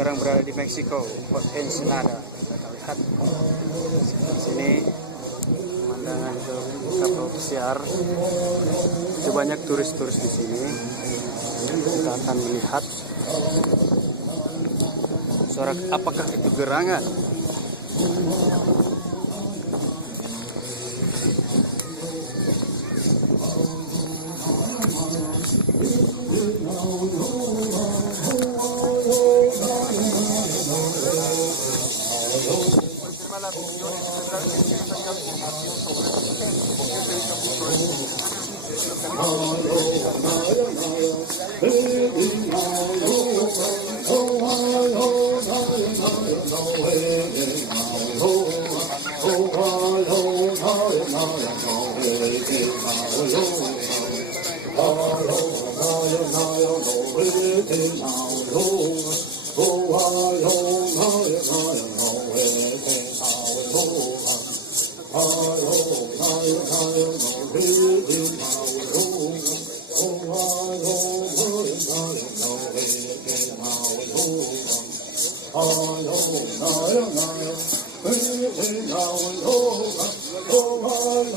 sekarang berada di Meksiko, Port Ensenada. Kita lihat di sini pemandangan ke kapal pesiar. Itu banyak turis-turis di sini. Kita akan melihat suara, apakah itu gerangan?